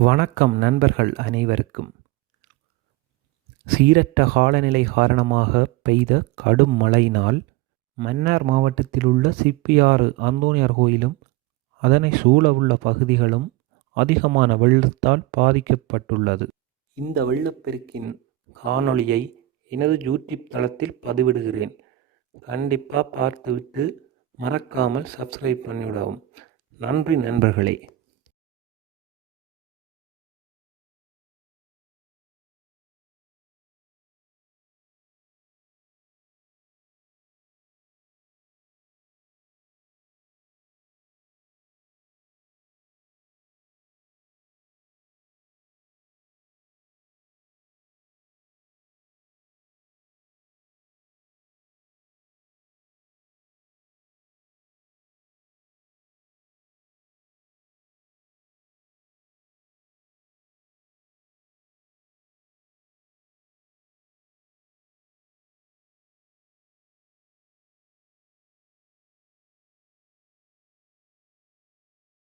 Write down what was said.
வணக்கம் நண்பர்கள் அனைவருக்கும். சீரற்ற காலநிலை காரணமாக பெய்த கடும் மழையினால் மன்னார் மாவட்டத்தில் உள்ள சிப்பியாறு அந்தோனியார் கோயிலும் அதனை சூழவுள்ள பகுதிகளும் அதிகமான வெள்ளத்தால் பாதிக்கப்பட்டுள்ளது. இந்த வெள்ளப்பெருக்கின் காணொளியை எனது யூடியூப் தளத்தில் பதிவிடுகிறேன். கண்டிப்பாக பார்த்துவிட்டு மறக்காமல் சப்ஸ்கிரைப் பண்ணிவிடவும். நன்றி நண்பர்களே.